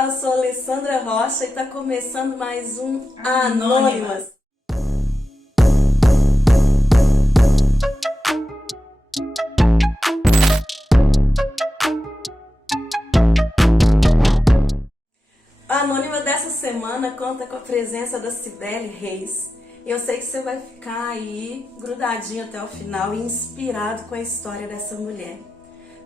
Olá, eu sou Alessandra Rocha e está começando mais um Anônimas. A Anônima dessa semana conta com a presença da Cibele Reis. Eu sei que você vai ficar aí grudadinho até o final e inspirado com a história dessa mulher.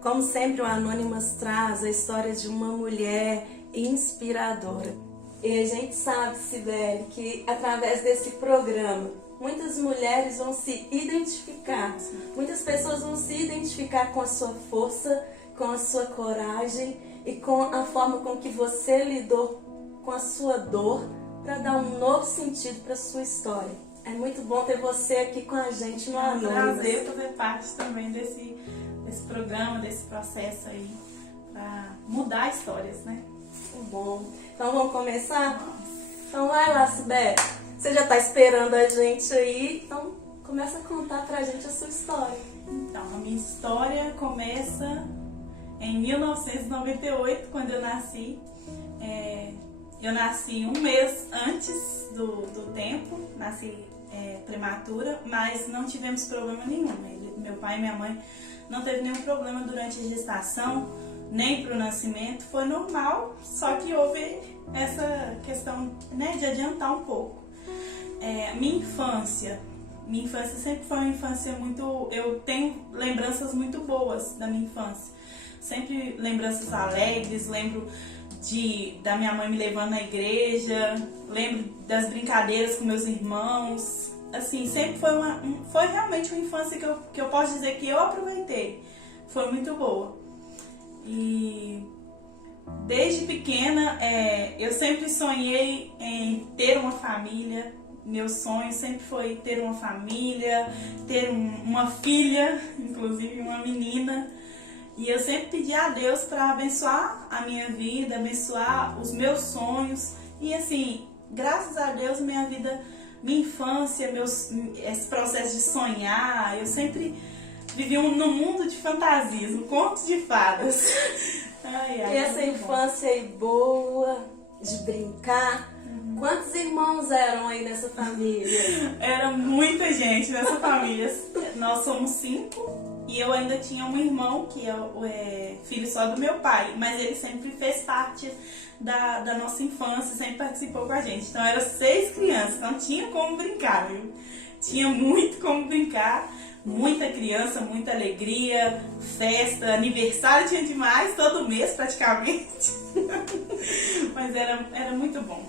Como sempre, o Anônimas traz a história de uma mulher inspiradora. E a gente sabe, Cibele, que através desse programa, muitas mulheres vão se identificar. Muitas pessoas vão se identificar com a sua força, com a sua coragem e com a forma com que você lidou com a sua dor para dar um novo sentido para a sua história. É muito bom ter você aqui com a gente no Anônimas. É um prazer fazer parte também desse programa, desse processo aí, para mudar histórias, né? Muito bom. Então vamos começar? Então vai lá, Cibele. Você já está esperando a gente aí, então começa a contar pra gente a sua história. Então, a minha história começa em 1998, quando eu nasci. Eu nasci um mês antes do tempo, nasci prematura, mas não tivemos problema nenhum. Meu pai e minha mãe não teve nenhum problema durante a gestação, nem para o nascimento, foi normal, só que houve essa questão, né, de adiantar um pouco. Minha infância sempre foi uma infância muito... Eu tenho lembranças muito boas da minha infância, sempre lembranças alegres, lembro da minha mãe me levando na igreja, lembro das brincadeiras com meus irmãos. Assim, sempre foi realmente uma infância que eu posso dizer que eu aproveitei. Foi muito boa. E desde pequena eu sempre sonhei em ter uma família. Meu sonho sempre foi ter uma família, ter uma filha, inclusive uma menina. E eu sempre pedi a Deus para abençoar a minha vida, abençoar os meus sonhos. E assim, graças a Deus, minha infância, esse processo de sonhar, eu sempre vivi num mundo de fantasias, um conto de fadas. E essa infância aí boa, de brincar. Quantos irmãos eram aí nessa família? Era muita gente nessa família. Nós somos 5 e eu ainda tinha um irmão que é filho só do meu pai, mas ele sempre fez parte da nossa infância, sempre participou com a gente. Então eram 6 crianças, então tinha como brincar, viu? Tinha muito como brincar, muita criança, muita alegria, festa, aniversário tinha demais, todo mês praticamente. Mas era muito bom.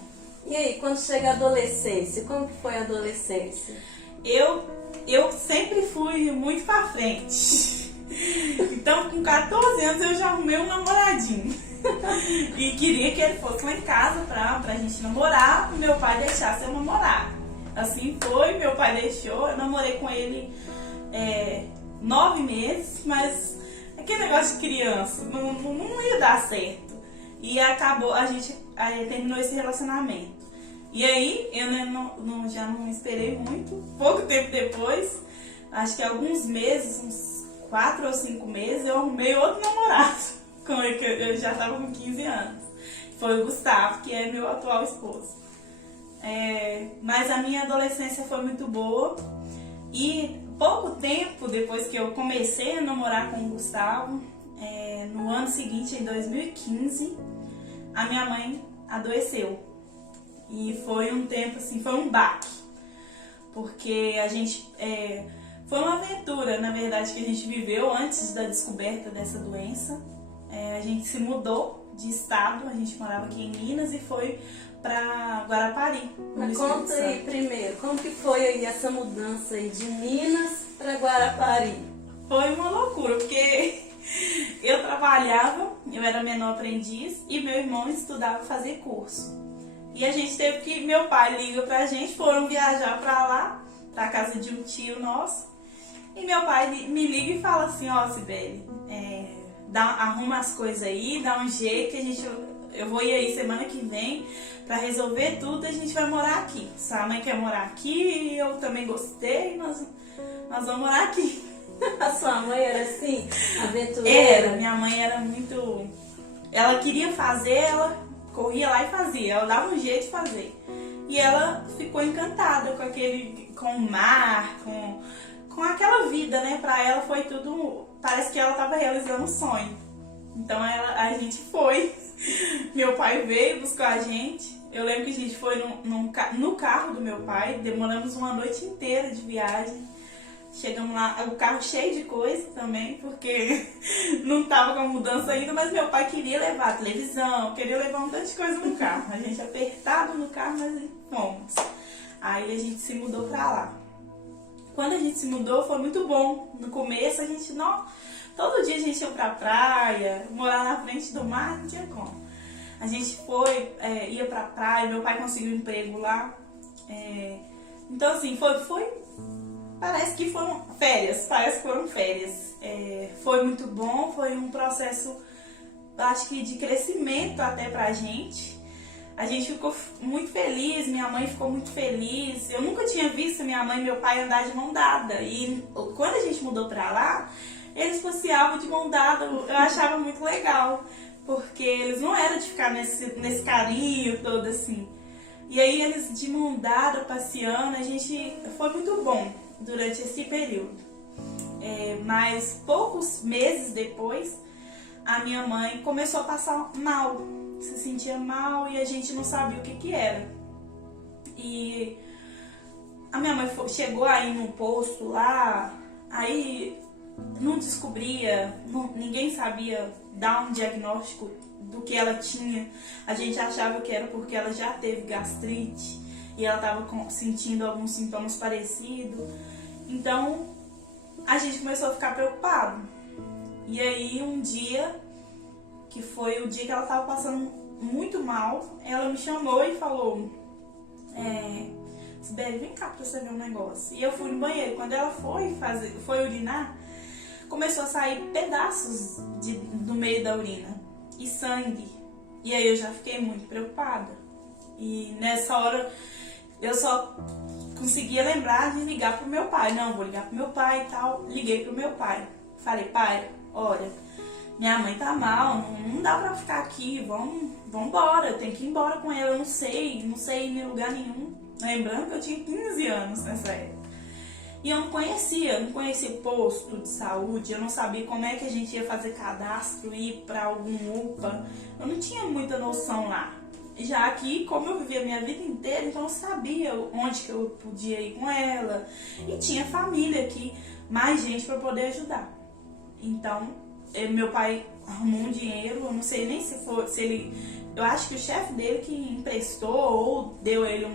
E aí, quando chega a adolescência, como que foi a adolescência? Eu sempre fui muito pra frente. Então, com 14 anos eu já arrumei um namoradinho. E queria que ele fosse lá em casa pra gente namorar, e meu pai deixasse eu namorar. Assim foi, meu pai deixou, eu namorei com ele 9 meses, mas aquele negócio de criança não ia dar certo. E acabou, a gente terminou esse relacionamento. E aí, eu já não esperei muito, pouco tempo depois, acho que alguns meses, uns 4 ou 5 meses, eu arrumei outro namorado, com ele, que eu já estava com 15 anos. Foi o Gustavo, que é meu atual esposo. Mas a minha adolescência foi muito boa e pouco tempo depois que eu comecei a namorar com o Gustavo, no ano seguinte, em 2015, a minha mãe adoeceu. E foi um tempo assim, foi um baque, porque a gente foi uma aventura, na verdade, que a gente viveu antes da descoberta dessa doença. A gente se mudou de estado, a gente morava aqui em Minas e foi para Guarapari. Mas conta aí primeiro, como que foi aí essa mudança aí de Minas para Guarapari? Foi uma loucura, porque eu trabalhava, eu era menor aprendiz e meu irmão estudava fazer curso. E a gente teve que, meu pai liga pra gente, foram viajar pra lá, pra casa de um tio nosso. E meu pai me liga e fala assim, ó, Cibele, arruma as coisas aí, dá um jeito que eu vou ir aí semana que vem pra resolver tudo e a gente vai morar aqui. Sua mãe quer morar aqui e eu também gostei, nós vamos morar aqui. A sua mãe era assim, aventureira? Minha mãe era muito... Ela queria fazer, ela corria lá e fazia, ela dava um jeito de fazer. E ela ficou encantada com o mar, com aquela vida, né? Pra ela foi tudo, parece que ela tava realizando um sonho. Então a gente foi, meu pai veio, buscar a gente. Eu lembro que a gente foi no carro do meu pai, demoramos uma noite inteira de viagem. Chegamos lá, o carro cheio de coisa também, porque não tava com a mudança ainda, mas meu pai queria levar a televisão, queria levar um tanto de coisa no carro. A gente apertado no carro, mas fomos. Aí a gente se mudou pra lá. Quando a gente se mudou foi muito bom. No começo a gente todo dia a gente ia pra praia, morar na frente do mar, não tinha como. A gente ia pra praia, meu pai conseguiu um emprego lá. Então assim, parece que foram férias. Foi muito bom, foi um processo, acho que de crescimento até pra gente. A gente ficou muito feliz, minha mãe ficou muito feliz. Eu nunca tinha visto minha mãe e meu pai andar de mão dada. E quando a gente mudou pra lá, eles passeavam de mão dada. Eu achava muito legal, porque eles não eram de ficar nesse carinho todo assim. E aí eles de mão dada, passeando, foi muito bom durante esse período. Mas poucos meses depois, a minha mãe começou a passar mal, se sentia mal e a gente não sabia o que era. E a minha mãe chegou aí no posto lá, aí não descobria, ninguém sabia dar um diagnóstico do que ela tinha. A gente achava que era porque ela já teve gastrite e ela estava sentindo alguns sintomas parecidos. Então a gente começou a ficar preocupado. E aí um dia, que foi o dia que ela estava passando muito mal, ela me chamou e falou: Sibeli, vem cá pra você ver um negócio. E eu fui no banheiro. Quando ela foi urinar, começou a sair pedaços do meio da urina e sangue. E aí eu já fiquei muito preocupada. E nessa hora eu só conseguia lembrar de ligar pro meu pai. Não, vou ligar pro meu pai e tal. Liguei pro meu pai. Falei: pai, olha, minha mãe tá mal, não dá pra ficar aqui, vamos embora, eu tenho que ir embora com ela, eu não sei ir em lugar nenhum. Lembrando que eu tinha 15 anos nessa época. E eu não conhecia posto de saúde, eu não sabia como é que a gente ia fazer cadastro, ir pra algum UPA. Eu não tinha muita noção lá. Já aqui, como eu vivia a minha vida inteira, então eu sabia onde que eu podia ir com ela. E tinha família aqui, mais gente para poder ajudar. Então, meu pai arrumou um dinheiro, eu não sei nem se ele... Eu acho que o chefe dele que emprestou ou deu ele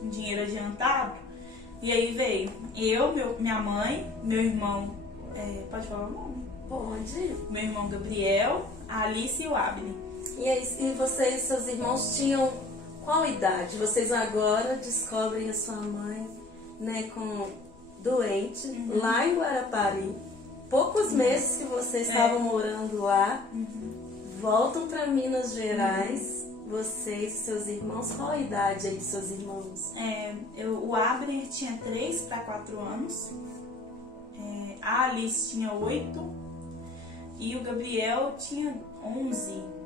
um dinheiro adiantado. E aí veio minha mãe, meu irmão... pode falar o nome? Pode. Meu irmão Gabriel, a Alice e o Abner. E vocês, seus irmãos, tinham qual idade? Vocês agora descobrem a sua mãe, né, doente, lá em Guarapari. Poucos meses que vocês estavam morando lá, voltam para Minas Gerais. Vocês, seus irmãos, qual a idade aí de seus irmãos? O Abner tinha 3 para 4 anos, a Alice tinha 8 e o Gabriel tinha 11.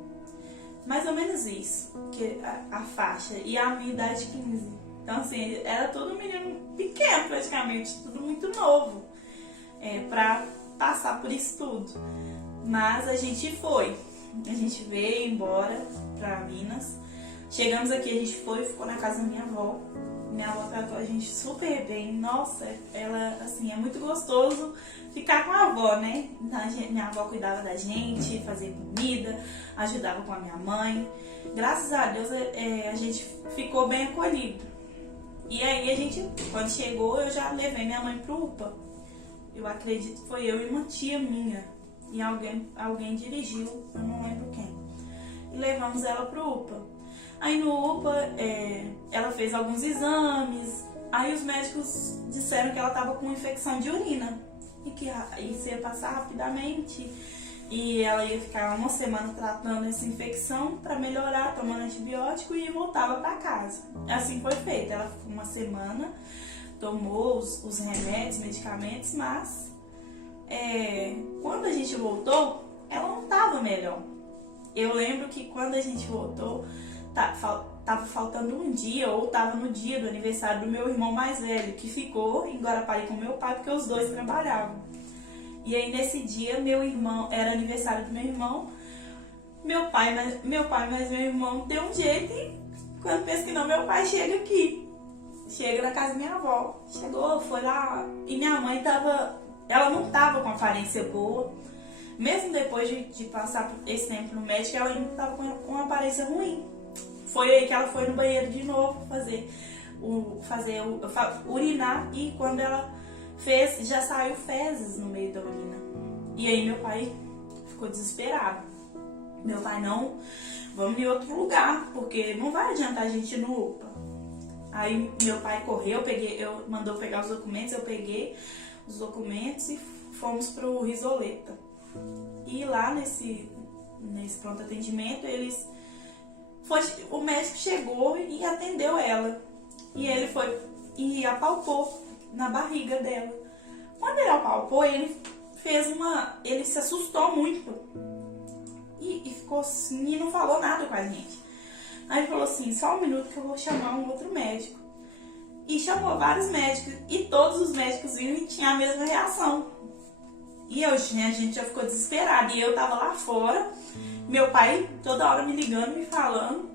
Mais ou menos isso, que a faixa. E a minha idade 15. Então, assim, era todo menino pequeno praticamente, tudo muito novo, pra passar por isso tudo. Mas a gente veio embora pra Minas. Chegamos aqui, a gente ficou na casa da minha avó. Minha avó tratou a gente super bem. Nossa, ela, assim, é muito gostoso ficar com a avó, né? Então, minha avó cuidava da gente, fazia comida, ajudava com a minha mãe. Graças a Deus, a gente ficou bem acolhido. E aí, quando chegou, eu já levei minha mãe pro UPA. Eu acredito que foi eu e uma tia minha. E alguém dirigiu, eu não lembro quem. E levamos ela pro UPA. Aí no UPA, ela fez alguns exames. Aí os médicos disseram que ela estava com infecção de urina. E que isso ia passar rapidamente. E ela ia ficar uma semana tratando essa infecção para melhorar, tomando antibiótico e voltava para casa. Assim foi feito. Ela ficou uma semana, tomou os remédios, medicamentos, mas quando a gente voltou, ela não estava melhor. Eu lembro que quando a gente voltou, tava faltando um dia, ou tava no dia do aniversário do meu irmão mais velho, que ficou em Guarapari com meu pai, porque os dois trabalhavam. E aí nesse dia, era aniversário do meu irmão, meu pai mais meu irmão deu um jeito e quando pensa que não, meu pai chega aqui. Chega na casa da minha avó. Chegou, foi lá. E minha mãe ela não tava com aparência boa. Mesmo depois de passar esse tempo no médico, ela ainda tava com uma aparência ruim. Foi aí que ela foi no banheiro de novo urinar. E quando ela fez, já saiu fezes no meio da urina. E aí meu pai ficou desesperado. Meu pai, não, vamos em outro lugar, porque não vai adiantar a gente ir no UPA. Aí meu pai correu, mandou pegar os documentos, eu peguei os documentos e fomos pro Risoleta. E lá nesse pronto atendimento, o médico chegou e atendeu ela. E ele foi e apalpou na barriga dela. Quando ele apalpou, ele se assustou muito. E ficou assim, e não falou nada com a gente. Aí ele falou assim, só um minuto que eu vou chamar um outro médico. E chamou vários médicos, e todos os médicos viram e tinham a mesma reação. E a gente já ficou desesperado. E eu tava lá fora, meu pai toda hora me ligando, me falando.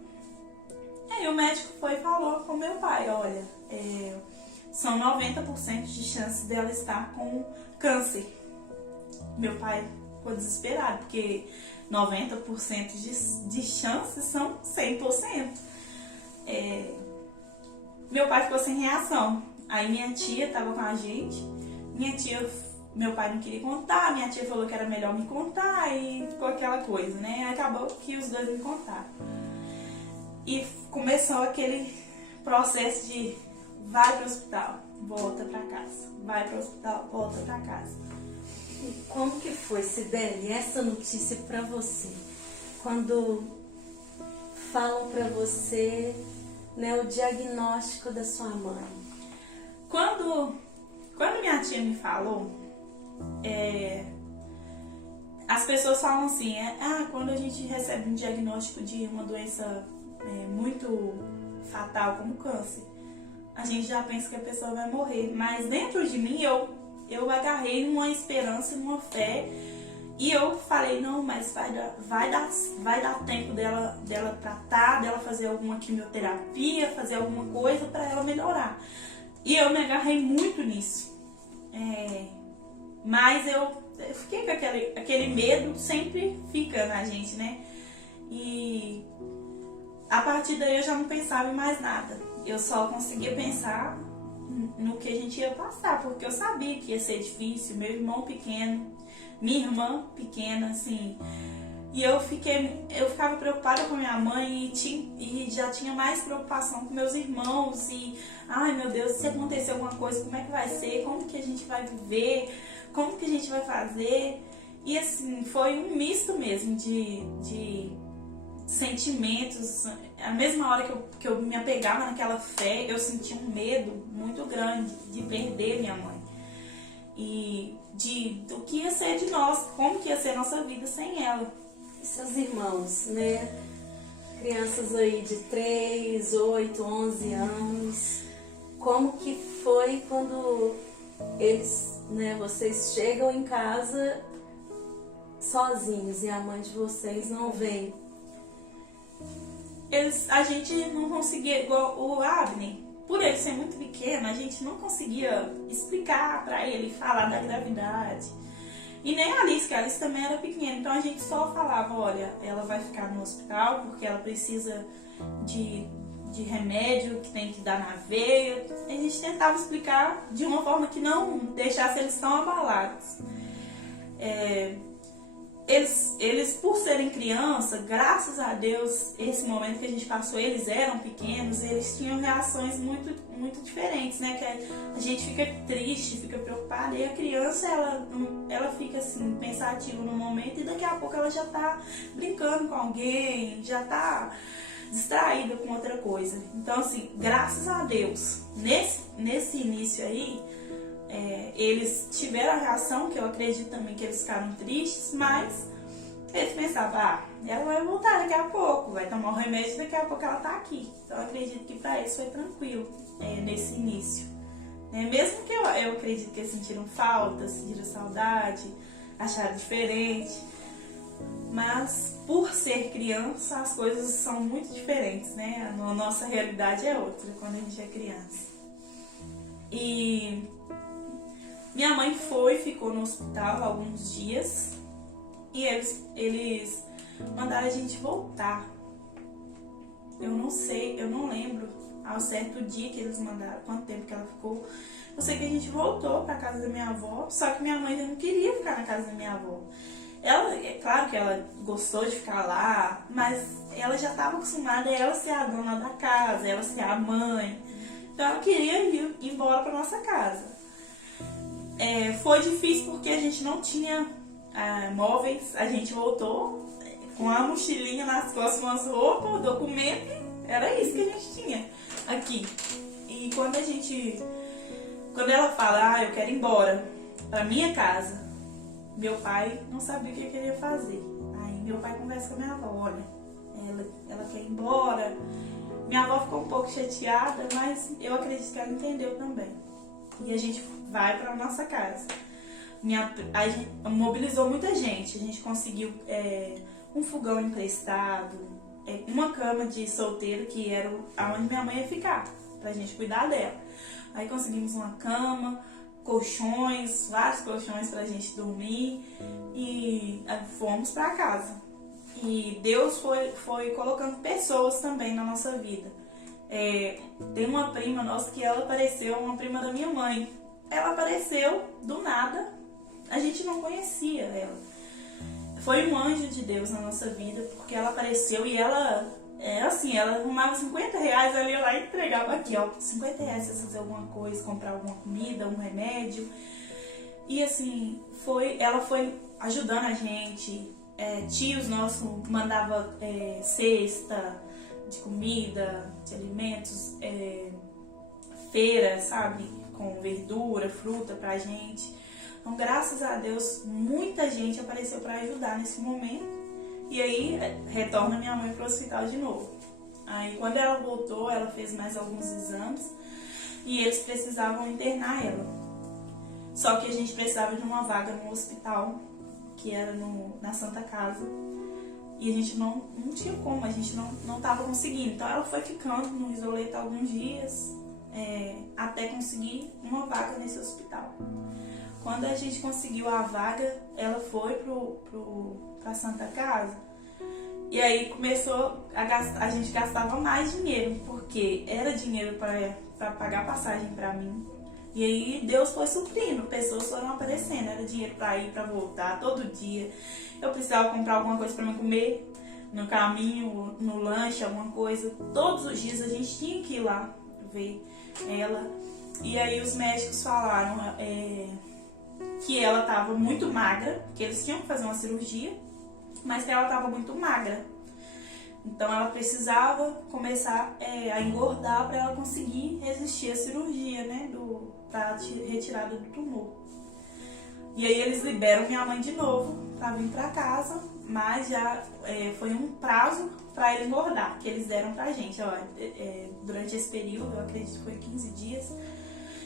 Aí o médico foi e falou com meu pai, olha, são 90% de chance dela estar com câncer. Meu pai ficou desesperado, porque 90% de chances são 100%. Meu pai ficou sem reação. Aí minha tia tava com a gente. Meu pai não queria contar, minha tia falou que era melhor me contar e ficou aquela coisa, né? Acabou que os dois me contaram. E começou aquele processo de vai pro hospital, volta pra casa. Vai pro hospital, volta pra casa. E como que foi, Cibele, essa notícia pra você? Quando falam pra você, né, o diagnóstico da sua mãe? Quando minha tia me falou, as pessoas falam assim, quando a gente recebe um diagnóstico de uma doença muito fatal como câncer, a gente já pensa que a pessoa vai morrer. Mas dentro de mim, eu agarrei numa esperança, numa fé, e eu falei, não, mas vai dar tempo dela tratar, dela fazer alguma quimioterapia, fazer alguma coisa para ela melhorar. E eu me agarrei muito nisso. Mas eu fiquei com aquele medo, sempre fica na gente, né? E a partir daí eu já não pensava em mais nada. Eu só conseguia pensar no que a gente ia passar, porque eu sabia que ia ser difícil. Meu irmão pequeno, minha irmã pequena, assim. E eu ficava preocupada com a minha mãe e já tinha mais preocupação com meus irmãos. E, ai meu Deus, se acontecer alguma coisa, como é que vai ser? Como que a gente vai viver? Como que a gente vai fazer? E assim, foi um misto mesmo de sentimentos. A mesma hora que eu me apegava naquela fé, eu sentia um medo muito grande de perder minha mãe. E do que ia ser de nós, como que ia ser a nossa vida sem ela. E seus irmãos, né? Crianças aí de 3, 8, 11 anos. Como que foi quando eles, né, vocês chegam em casa sozinhos e a mãe de vocês não vem? A gente não conseguia, igual o Abner, por ele ser muito pequeno, a gente não conseguia explicar pra ele, falar da gravidade. E nem a Alice, que a Alice também era pequena, então a gente só falava, olha, ela vai ficar no hospital porque ela precisa de remédio que tem que dar na veia. A gente tentava explicar de uma forma que não deixasse eles tão abalados. Eles, por serem criança, graças a Deus, esse momento que a gente passou, eles eram pequenos, eles tinham reações muito, muito diferentes, né? Que a gente fica triste, fica preocupada, e a criança, ela fica assim, pensativa no momento, e daqui a pouco ela já tá brincando com alguém, já tá distraída com outra coisa. Então, assim, graças a Deus, nesse início aí, eles tiveram a reação, que eu acredito também que eles ficaram tristes, mas Eles pensavam, ela vai voltar daqui a pouco, vai tomar o remédio e daqui a pouco ela tá aqui. Então eu acredito que para eles foi tranquilo nesse início. Mesmo que eu acredito que eles sentiram falta, sentiram saudade, acharam diferente. Mas por ser criança, as coisas são muito diferentes, né? A nossa realidade é outra quando a gente é criança. E minha mãe ficou no hospital alguns dias e eles mandaram a gente voltar. Eu não sei, eu não lembro ao certo dia que eles mandaram, quanto tempo que ela ficou. Eu sei que a gente voltou pra casa da minha avó, só que minha mãe não queria ficar na casa da minha avó. Ela, é claro que ela gostou de ficar lá, mas ela já estava acostumada a ela ser a dona da casa, ela ser a mãe. Então ela queria ir embora para nossa casa. Foi difícil porque a gente não tinha móveis, a gente voltou com a mochilinha nas costas, umas roupas, documento, era isso que a gente tinha aqui. E quando ela fala, eu quero ir embora para minha casa, meu pai não sabia o que ele ia fazer. Aí meu pai conversa com a minha avó, olha, ela quer ir embora. Minha avó ficou um pouco chateada, mas eu acredito que ela entendeu também. E a gente vai para nossa casa. A gente mobilizou muita gente. A gente conseguiu um fogão emprestado, uma cama de solteiro, que era onde minha mãe ia ficar, pra gente cuidar dela. Aí conseguimos uma cama, colchões, vários colchões pra gente dormir e fomos pra casa. E Deus foi colocando pessoas também na nossa vida. Tem uma prima nossa que ela apareceu, uma prima da minha mãe. Ela apareceu do nada, a gente não conhecia ela. Foi um anjo de Deus na nossa vida, porque ela apareceu e ela arrumava R$50, ela ia lá e entregava aqui, ó, R$50 se você fazer alguma coisa, comprar alguma comida, um remédio. E assim, ela foi ajudando a gente. Tios nossos mandavam cesta de comida, de alimentos, feira, sabe, com verdura, fruta pra gente. Então, graças a Deus, muita gente apareceu para ajudar nesse momento. E aí, retorna minha mãe pro hospital de novo. Aí, quando ela voltou, ela fez mais alguns exames e eles precisavam internar ela. Só que a gente precisava de uma vaga no hospital, que era na Santa Casa. E a gente não tinha como, a gente não estava conseguindo. Então, ela foi ficando no isoleta alguns dias, até conseguir uma vaga nesse hospital. Quando a gente conseguiu a vaga, ela foi pra Santa Casa. E aí começou a gente gastava mais dinheiro, porque era dinheiro para pagar passagem para mim. E aí Deus foi suprindo, pessoas foram aparecendo, era dinheiro para ir, para voltar, todo dia. Eu precisava comprar alguma coisa para mim comer no caminho, no lanche, alguma coisa. Todos os dias a gente tinha que ir lá ver ela. E aí os médicos falaram que ela estava muito magra, que eles tinham que fazer uma cirurgia, mas que ela estava muito magra. Então ela precisava começar a engordar para ela conseguir resistir à cirurgia, né, para retirada do tumor. E aí eles liberam minha mãe de novo para vir para casa, mas já foi um prazo para ela engordar, que eles deram pra gente. Durante esse período, eu acredito que foi 15 dias,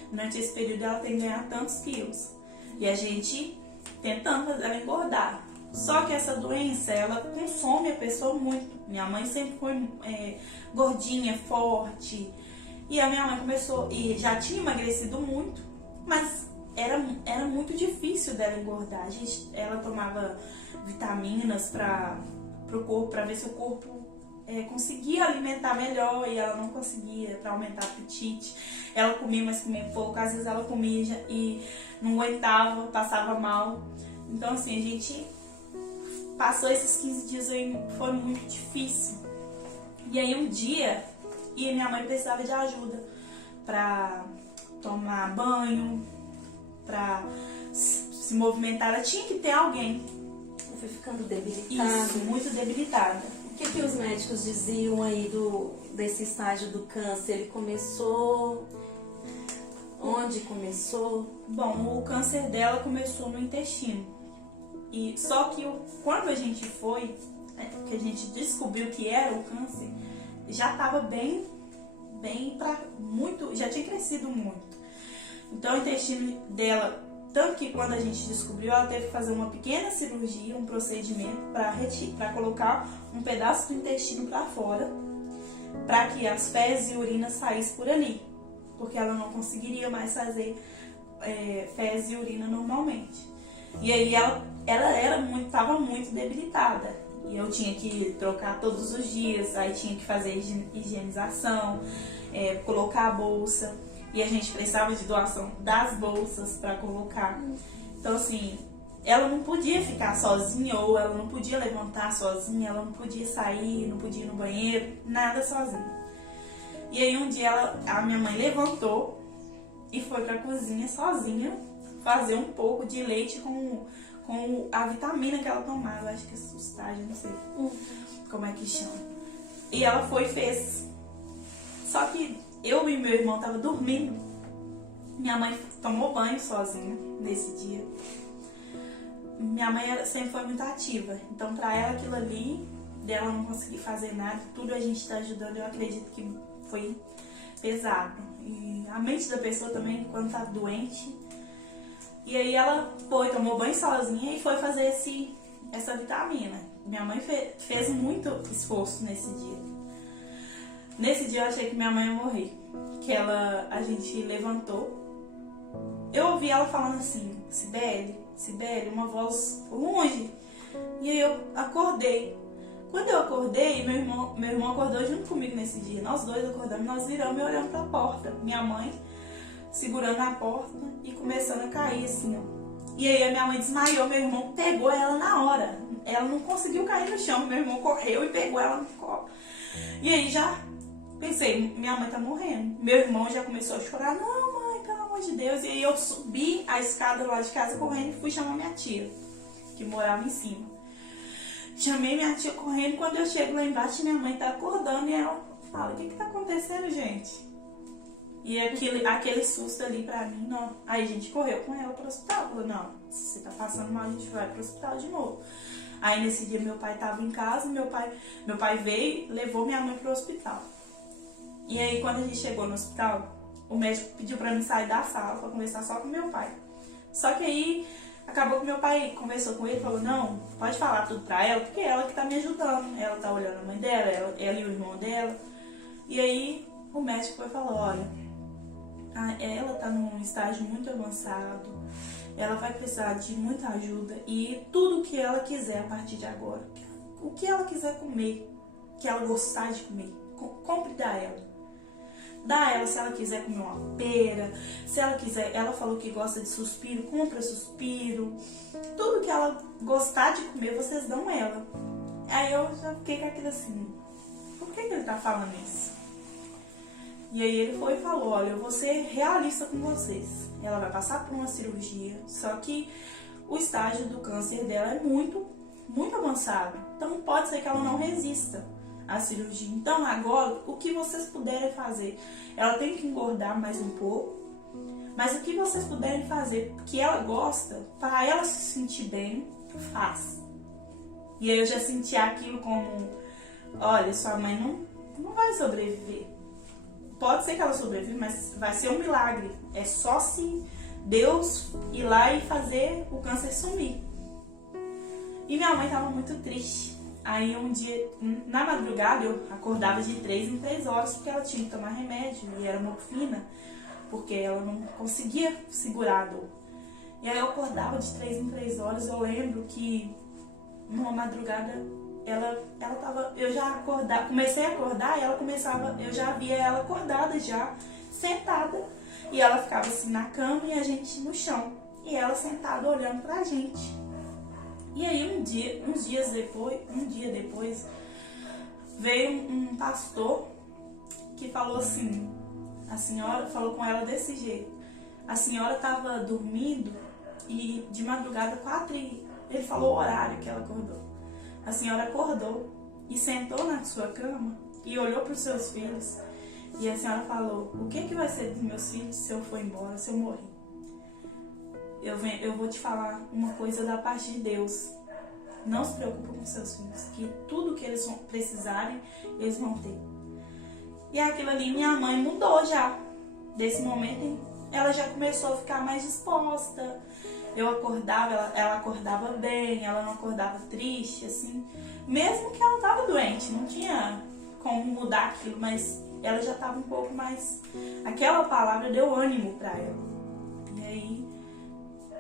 durante esse período ela tem que ganhar tantos quilos. E a gente tentando fazer ela engordar. Só que essa doença, ela consome a pessoa muito. Minha mãe sempre foi gordinha, forte. E a minha mãe começou, e já tinha emagrecido muito, mas era muito difícil dela engordar. Ela tomava vitaminas para o corpo, para ver se o corpo conseguia alimentar melhor, e ela não conseguia, para aumentar o apetite. Ela comia, mas comia pouco. Às vezes ela comia e não aguentava, passava mal. Então assim, a gente passou esses 15 dias aí, foi muito difícil. E aí um dia, e minha mãe precisava de ajuda para tomar banho, para se movimentar. Ela tinha que ter alguém. Eu fui ficando debilitada. Isso, muito debilitada. O que os médicos diziam aí desse estágio do câncer? Ele começou... Onde começou? Bom, o câncer dela começou no intestino. E só que quando a gente foi, que a gente descobriu que era o câncer, já estava bem para muito, já tinha crescido muito. Então o intestino dela, tanto que quando a gente descobriu, ela teve que fazer uma pequena cirurgia, um procedimento para colocar um pedaço do intestino para fora, para que as fezes e urina saíssem por ali, porque ela não conseguiria mais fazer fezes e urina normalmente. E aí ela estava muito debilitada. E eu tinha que trocar todos os dias, aí tinha que fazer higienização, colocar a bolsa. E a gente precisava de doação das bolsas para colocar. Então, assim, ela não podia ficar sozinha, ou ela não podia levantar sozinha, ela não podia sair, não podia ir no banheiro, nada sozinha. E aí um dia a minha mãe levantou e foi para a cozinha sozinha fazer um pouco de leite com a vitamina que ela tomava, acho que é sustagem, não sei como é que chama. E ela foi e fez. Só que eu e meu irmão estavam dormindo. Minha mãe tomou banho sozinha nesse dia. Minha mãe sempre foi muito ativa, então pra ela aquilo ali, dela não conseguir fazer nada, tudo a gente tá ajudando, eu acredito que foi pesado. E a mente da pessoa também, quando tá doente. E aí ela tomou banho sozinha e foi fazer essa vitamina. Minha mãe fez muito esforço nesse dia. Nesse dia eu achei que minha mãe ia morrer. Que a gente levantou. Eu ouvi ela falando assim, Cibele, uma voz longe. E aí eu acordei. Quando eu acordei, meu irmão acordou junto comigo nesse dia. Nós dois acordamos, nós viramos e olhamos pra porta. Minha mãe segurando a porta e começando a cair assim, ó. E aí a minha mãe desmaiou, meu irmão pegou ela na hora. Ela não conseguiu cair no chão, meu irmão correu e pegou ela no colo. E aí já pensei, minha mãe tá morrendo. Meu irmão já começou a chorar, não mãe, pelo amor de Deus. E aí eu subi a escada lá de casa correndo e fui chamar minha tia, que morava em cima. Chamei minha tia correndo, quando eu chego lá embaixo, minha mãe tá acordando e ela fala, o que tá acontecendo, gente? E aquele susto ali pra mim, não. Aí a gente correu com ela pro hospital. Falou, não, se você tá passando mal, a gente vai pro hospital de novo. Aí nesse dia meu pai tava em casa, meu pai veio e levou minha mãe pro hospital. E aí quando a gente chegou no hospital, o médico pediu pra mim sair da sala pra conversar só com meu pai. Só que aí acabou que meu pai conversou com ele e falou, não, pode falar tudo pra ela, porque é ela que tá me ajudando. Ela tá olhando a mãe dela, ela e o irmão dela. E aí o médico foi e falou, olha, ela tá num estágio muito avançado, ela vai precisar de muita ajuda e tudo que ela quiser a partir de agora, o que ela quiser comer, que ela gostar de comer, compre da ela. Dá ela, se ela quiser comer uma pera, se ela quiser, ela falou que gosta de suspiro, compra suspiro, tudo que ela gostar de comer, vocês dão ela. Aí eu já fiquei com aquilo assim, por que ele tá falando isso? E aí ele foi e falou, olha, eu vou ser realista com vocês. Ela vai passar por uma cirurgia, só que o estágio do câncer dela é muito, muito avançado. Então pode ser que ela não resista à cirurgia. Então agora, o que vocês puderem fazer? Ela tem que engordar mais um pouco, mas o que vocês puderem fazer, que ela gosta, para ela se sentir bem, faz. E aí eu já senti aquilo como, olha, sua mãe não vai sobreviver. Pode ser que ela sobreviva, mas vai ser um milagre. É só se Deus ir lá e fazer o câncer sumir. E minha mãe estava muito triste. Aí um dia, na madrugada, eu acordava de 3 em 3 horas, porque ela tinha que tomar remédio, e era morfina, porque ela não conseguia segurar a dor. E aí eu acordava de 3 em 3 horas, eu lembro que numa madrugada eu já acordava, comecei a acordar e eu já via ela acordada já, sentada, e ela ficava assim na cama e a gente no chão, e ela sentada olhando pra gente. E aí um dia depois, veio um pastor que falou assim, a senhora falou com ela desse jeito, a senhora estava dormindo e de madrugada 4 ele falou o horário que ela acordou. A senhora acordou e sentou na sua cama e olhou para os seus filhos. E a senhora falou, o que vai ser dos meus filhos se eu for embora, se eu morrer? eu vou te falar uma coisa da parte de Deus. Não se preocupe com seus filhos, que tudo que eles precisarem, eles vão ter. E aquilo ali, minha mãe mudou já. Desse momento, ela já começou a ficar mais disposta. Eu acordava, ela acordava bem, ela não acordava triste, assim. Mesmo que ela estava doente, não tinha como mudar aquilo, mas ela já estava um pouco mais... Aquela palavra deu ânimo para ela. E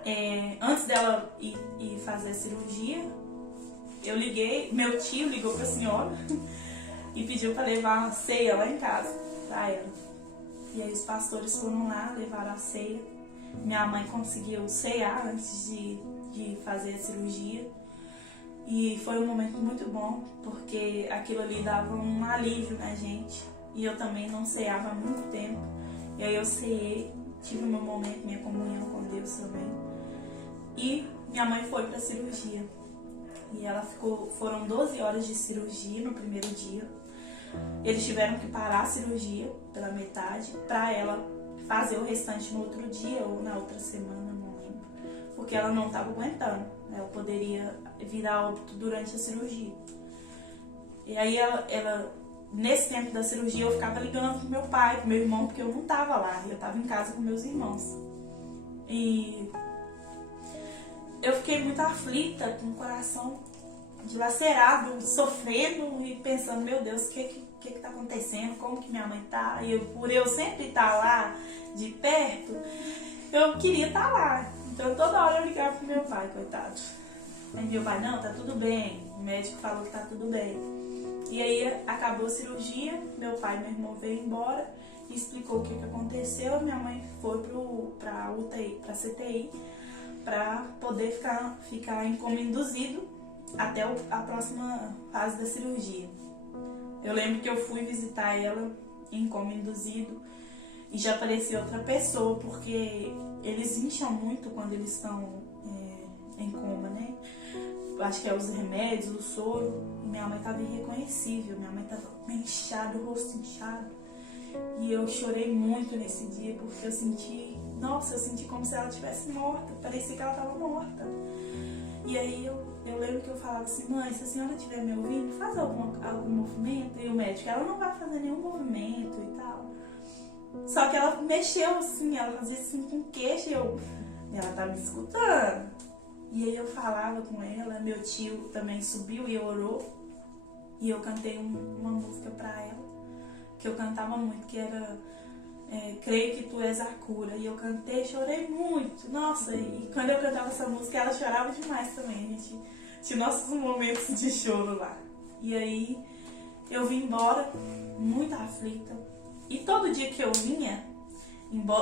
aí, antes dela ir fazer a cirurgia, eu liguei, meu tio ligou para a senhora e pediu para levar uma ceia lá em casa para ela. E aí os pastores foram lá, levaram a ceia. Minha mãe conseguiu ceiar antes de fazer a cirurgia. E foi um momento muito bom, porque aquilo ali dava um alívio na gente. E eu também não ceava há muito tempo. E aí eu ceiei, tive meu momento, minha comunhão com Deus também. E minha mãe foi para a cirurgia. E ela foram 12 horas de cirurgia no primeiro dia. Eles tiveram que parar a cirurgia pela metade para ela fazer o restante no outro dia ou na outra semana, não lembro. Porque ela não estava aguentando. Ela poderia virar óbito durante a cirurgia. E aí nesse tempo da cirurgia eu ficava ligando pro meu pai, pro meu irmão, porque eu não estava lá. Eu estava em casa com meus irmãos. E eu fiquei muito aflita, com o coração dilacerado, sofrendo e pensando, meu Deus, o que tá acontecendo? Como que minha mãe tá? E por eu sempre estar lá, de perto, eu queria estar lá. Então toda hora eu ligava pro meu pai, coitado. Aí meu pai, não, tá tudo bem. O médico falou que tá tudo bem. E aí acabou a cirurgia, meu pai e meu irmão veio embora e explicou o que aconteceu. Minha mãe foi pra UTI, pra CTI, para poder ficar em coma induzido até a próxima fase da cirurgia. Eu lembro que eu fui visitar ela em coma induzido e já apareceu outra pessoa, porque eles incham muito quando eles estão em coma, né? Acho que é os remédios, o soro. E minha mãe estava irreconhecível, minha mãe estava inchada, o rosto inchado. E eu chorei muito nesse dia, porque eu senti como se ela estivesse morta, parecia que ela estava morta. E aí eu lembro que eu falava assim, mãe, se a senhora estiver me ouvindo, faz algum movimento. E o médico, ela não vai fazer nenhum movimento e tal. Só que ela mexeu assim, ela fazia assim com o queixo e ela tá me escutando. E aí eu falava com ela, meu tio também subiu e orou. E eu cantei uma música pra ela, que eu cantava muito, que era Creio que Tu És a Cura. E eu cantei, chorei muito. Nossa, e quando eu cantava essa música, ela chorava demais também. A gente tinha nossos momentos de choro lá. E aí eu vim embora, muito aflita. E todo dia que eu vinha,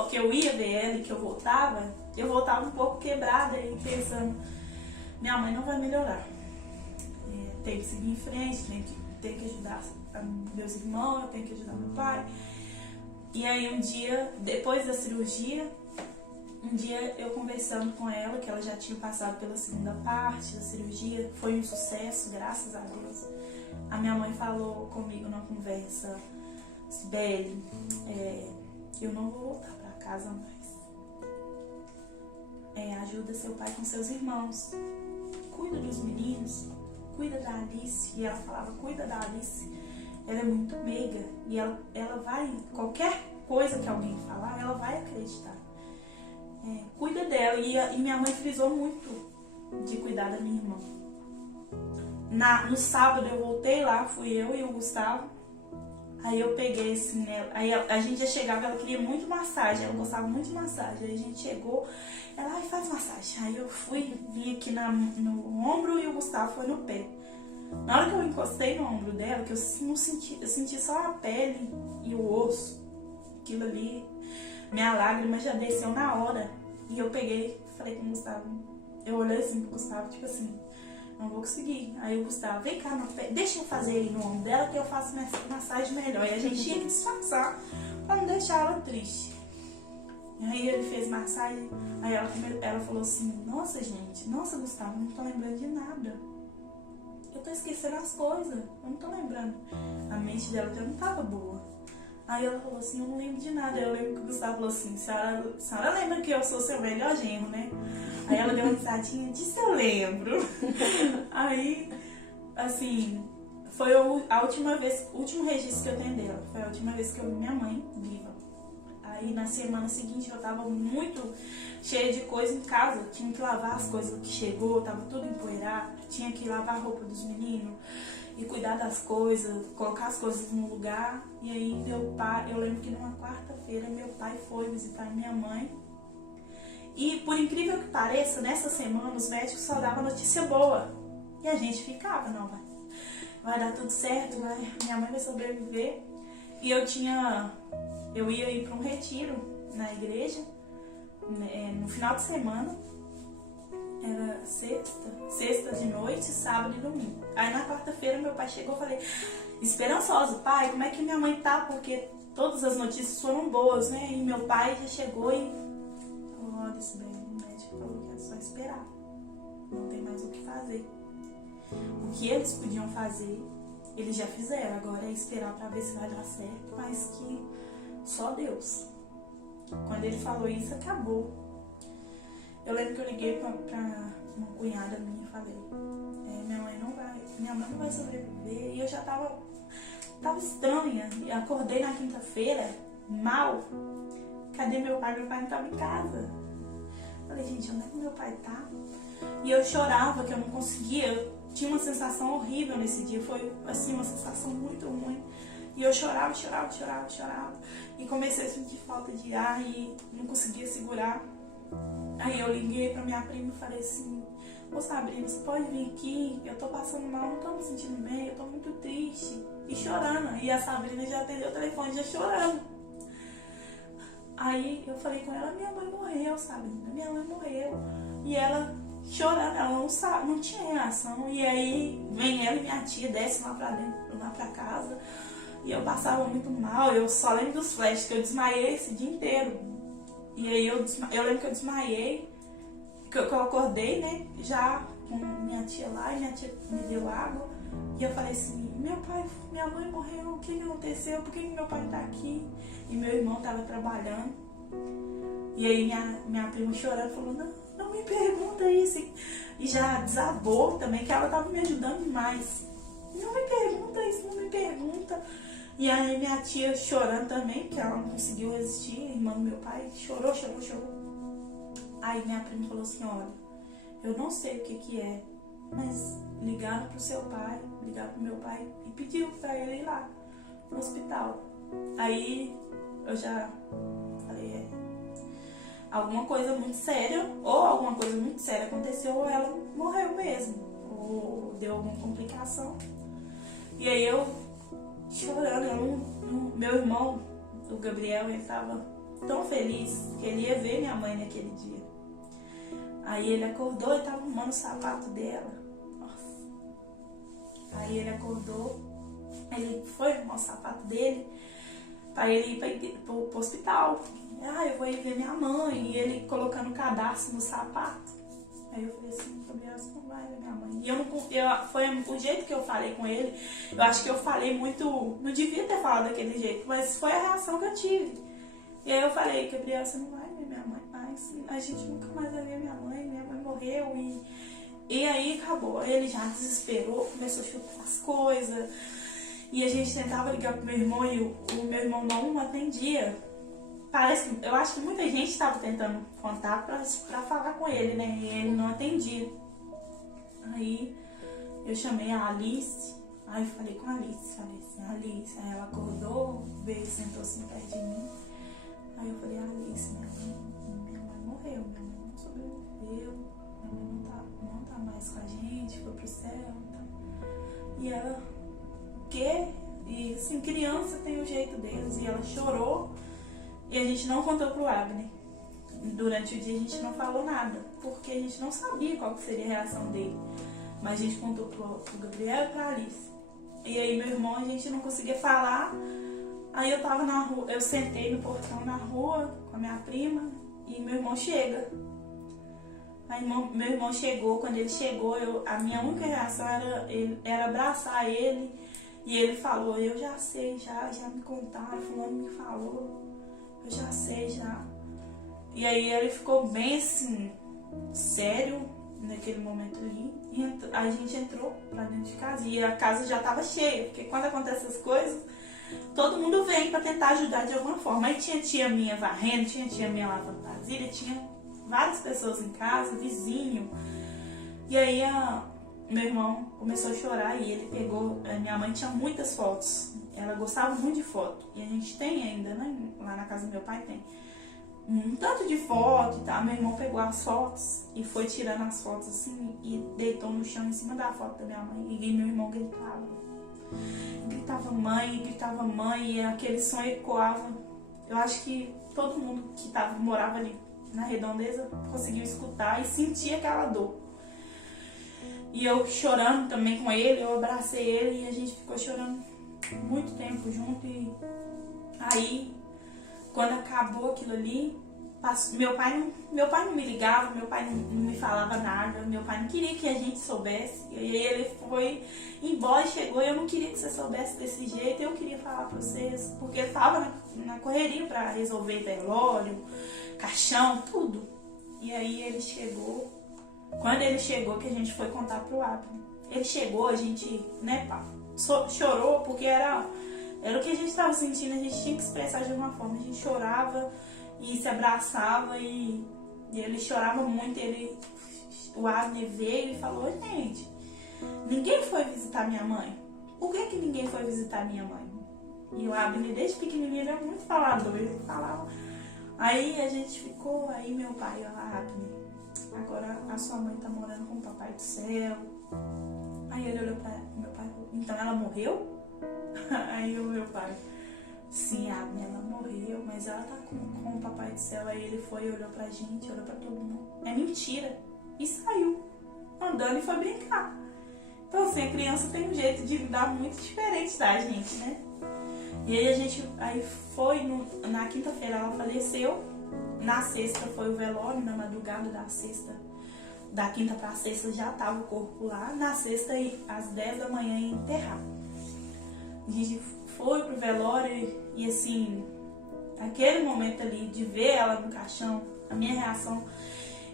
que eu ia ver ela e que eu voltava um pouco quebrada e pensando, minha mãe não vai melhorar. Tem que seguir em frente, tem que ajudar meus irmãos, tem que ajudar meu pai. E aí um dia, depois da cirurgia, eu conversando com ela, que ela já tinha passado pela segunda parte da cirurgia, foi um sucesso, graças a Deus. A minha mãe falou comigo na conversa, Sibeli, eu não vou voltar para casa mais. Ajuda seu pai com seus irmãos, cuida dos meninos, cuida da Alice. E ela falava, cuida da Alice, ela é muito meiga e ela vai, qualquer coisa que alguém falar, ela vai acreditar. Cuida dela. E minha mãe frisou muito de cuidar da minha irmã. No sábado eu voltei lá, fui eu e o Gustavo. Aí eu peguei assim nela, aí a gente já chegava, ela queria muito massagem, ela gostava muito de massagem. Aí a gente chegou, ela, faz massagem. Aí eu vim aqui no ombro e o Gustavo foi no pé. Na hora que eu encostei no ombro dela, que eu não senti, eu senti só a pele e o osso, aquilo ali, minha lágrima já desceu na hora. E eu peguei, falei com o Gustavo, eu olhei assim pro Gustavo, tipo assim, não vou conseguir. Aí o Gustavo, vem cá, deixa eu fazer aí no ombro dela que eu faço massagem melhor. E a gente tinha que disfarçar pra não deixar ela triste. E aí ele fez massagem, aí ela falou assim, nossa Gustavo, não tô lembrando de nada. Eu tô esquecendo as coisas, eu não tô lembrando. A mente dela já não tava boa. Aí ela falou assim, eu não lembro de nada. Eu lembro que o Gustavo falou assim, a senhora lembra que eu sou seu melhor genro, né? Aí ela deu uma risadinha, disse eu lembro. Aí, assim, foi a última vez, o último registro que eu tenho dela. Foi a última vez que eu vi minha mãe viva. Aí na semana seguinte eu tava muito cheia de coisa em casa. Tinha que lavar as coisas que chegou, tava tudo empoeirado. Tinha que lavar a roupa dos meninos e cuidar das coisas, colocar as coisas no lugar. E aí meu pai, eu lembro que numa quarta-feira meu pai foi visitar minha mãe. E por incrível que pareça, nessa semana os médicos só davam notícia boa. E a gente ficava, não, vai dar tudo certo, minha mãe vai sobreviver. E eu ia ir para um retiro na igreja, no final de semana. Era sexta de noite, sábado e domingo. Aí na quarta-feira meu pai chegou e falei, esperançoso, pai, como é que minha mãe tá? Porque todas as notícias foram boas, né? E meu pai já chegou e falou, olha, isso bem, o médico falou que é só esperar. Não tem mais o que fazer. O que eles podiam fazer, eles já fizeram. Agora é esperar pra ver se vai dar certo, mas que só Deus. Quando ele falou isso, acabou. Eu lembro que eu liguei pra uma cunhada minha e falei, minha mãe não vai sobreviver. E eu já tava estranha. E acordei na quinta-feira, mal. Cadê meu pai? Meu pai não tava em casa. Falei, gente, onde é que meu pai tá? E eu chorava, que eu não conseguia. Eu tinha uma sensação horrível nesse dia. Foi, assim, uma sensação muito ruim. E eu chorava. E comecei a sentir falta de ar e não conseguia segurar. Aí eu liguei pra minha prima e falei assim, ô Sabrina, você pode vir aqui? Eu tô passando mal, não tô me sentindo bem, eu tô muito triste. E chorando. E a Sabrina já atendeu o telefone, já chorando. Aí eu falei com ela, minha mãe morreu, Sabrina, minha mãe morreu. E ela chorando, ela não tinha reação. E aí vem ela e minha tia, desce lá pra dentro, lá pra casa. E eu passava muito mal, eu só lembro dos flashes, que eu desmaiei esse dia inteiro. E aí eu lembro que eu desmaiei, que eu acordei, né, já com minha tia lá, e minha tia me deu água. E eu falei assim, minha mãe morreu, o que aconteceu? Por que meu pai tá aqui? E meu irmão tava trabalhando. E aí minha prima chorando, falou, não me pergunta isso. E já desabou também, que ela tava me ajudando demais. Não me pergunta isso, não me pergunta. E aí minha tia chorando também, porque ela não conseguiu resistir, a irmã do meu pai, chorou. Aí minha prima falou assim, olha, eu não sei o que é, mas ligaram pro seu pai, ligaram pro meu pai e pediu pra ele ir lá no hospital. Aí eu já falei, alguma coisa muito séria, ou alguma coisa muito séria aconteceu, ou ela morreu mesmo, ou deu alguma complicação. E aí eu chorando, meu irmão, o Gabriel, ele tava tão feliz que ele ia ver minha mãe naquele dia. Aí ele acordou e tava arrumando o sapato dela. Nossa. Aí ele acordou, ele foi arrumar o sapato dele pra ele ir pro hospital. Eu vou ir ver minha mãe. E ele colocando o cadastro no sapato. Aí eu falei assim, Gabriel, você não vai ver minha mãe. E foi o jeito que eu falei com ele. Eu acho que eu falei muito, não devia ter falado daquele jeito, mas foi a reação que eu tive. E aí eu falei, Gabriel, você não vai ver minha mãe mais. A gente nunca mais vai ver minha mãe morreu. E aí acabou. Ele já desesperou, começou a chutar as coisas. E a gente tentava ligar pro meu irmão e o meu irmão não atendia. Eu acho que muita gente estava tentando contato pra falar com ele, né? E ele não atendia. Aí eu chamei a Alice, aí eu falei com a Alice, Alice, aí ela acordou, veio, sentou assim perto de mim. Aí eu falei, Alice, minha mãe morreu, minha mãe não sobreviveu, minha mãe não tá mais com a gente, foi pro céu e tal. E ela, o quê? E assim, criança tem o jeito deles. E ela chorou. E a gente não contou pro Abner. Durante o dia a gente não falou nada, porque a gente não sabia qual que seria a reação dele. Mas a gente contou pro Gabriel e pra Alice. E aí meu irmão, a gente não conseguia falar. Aí eu tava na rua, eu sentei no portão na rua com a minha prima e meu irmão chega. Aí meu irmão chegou, quando ele chegou, a minha única reação era abraçar ele E ele falou, eu já sei, já me contaram, fulano me falou, eu já sei, já. E aí ele ficou bem assim, sério naquele momento ali. E a gente entrou pra dentro de casa e a casa já tava cheia, porque quando acontecem essas coisas, todo mundo vem pra tentar ajudar de alguma forma. Aí tinha tia minha varrendo, tinha tia minha lavando vasilha, tinha várias pessoas em casa, vizinho. E aí meu irmão começou a chorar e ele pegou... Minha mãe tinha muitas fotos, ela gostava muito de foto. E a gente tem ainda, né? Lá na casa do meu pai tem um tanto de foto e tal. Meu irmão pegou as fotos e foi tirando as fotos assim e deitou no chão em cima da foto da minha mãe. E meu irmão gritava. Gritava mãe, e aquele som ecoava. Eu acho que todo mundo que morava ali na redondeza conseguiu escutar e sentir aquela dor. E eu chorando também com ele, eu abracei ele e a gente ficou chorando muito tempo junto. E aí, quando acabou aquilo ali, meu pai não me ligava, meu pai não me falava nada, meu pai não queria que a gente soubesse. E aí ele foi embora e chegou, e eu não queria que você soubesse desse jeito, eu queria falar pra vocês, porque ele tava na correria pra resolver velório, caixão, tudo. E aí ele chegou, quando ele chegou que a gente foi contar pro Abner. Ele chegou, a gente, né, chorou, porque era o que a gente tava sentindo, a gente tinha que expressar de alguma forma, a gente chorava e se abraçava e ele chorava muito. O Abner veio e falou, gente, ninguém foi visitar minha mãe. Por que ninguém foi visitar minha mãe? E o Abner, desde pequenininho, era muito falador, ele falava. Aí a gente ficou, aí meu pai, Abner, agora a sua mãe tá morando com o papai do céu. Aí ele olhou pra meu pai, então ela morreu? Aí o meu pai, sim, Abner, ela morreu, mas ela tá com o papai do céu. Aí ele foi e olhou pra gente, olhou pra todo mundo. É mentira. E saiu, andando e foi brincar. Então assim, a criança tem um jeito de lidar muito diferente da gente, né? E aí a gente, na quinta-feira ela faleceu. Na sexta foi o velório, na madrugada da sexta, da quinta pra sexta já tava o corpo lá. Na sexta, às 10 da manhã, ia enterrar. A gente foi pro velório e assim, aquele momento ali de ver ela no caixão, a minha reação,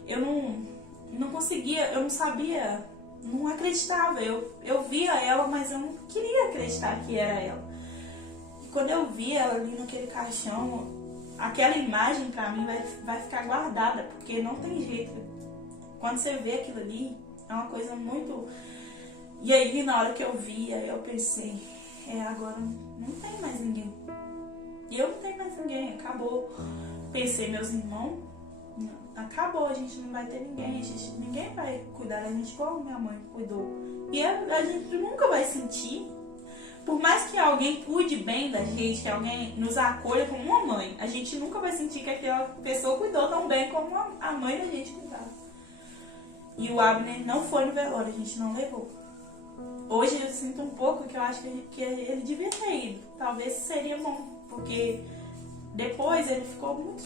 eu não conseguia, eu não sabia, não acreditava. Eu via ela, mas eu não queria acreditar que era ela. E quando eu vi ela ali naquele caixão, aquela imagem pra mim vai ficar guardada, porque não tem jeito. Quando você vê aquilo ali, é uma coisa muito... E aí, na hora que eu via, eu pensei, agora não tem mais ninguém. E eu não tenho mais ninguém, acabou. Pensei, meus irmãos, acabou, a gente não vai ter ninguém, ninguém vai cuidar da gente como minha mãe cuidou. E a gente nunca vai sentir, por mais que alguém cuide bem da gente, que alguém nos acolha como uma mãe, a gente nunca vai sentir que aquela pessoa cuidou tão bem como a mãe da gente cuidava. E o Abner não foi no velório, a gente não levou. Hoje eu sinto um pouco que eu acho que ele devia ter ido. Talvez seria bom, porque depois ele ficou muito...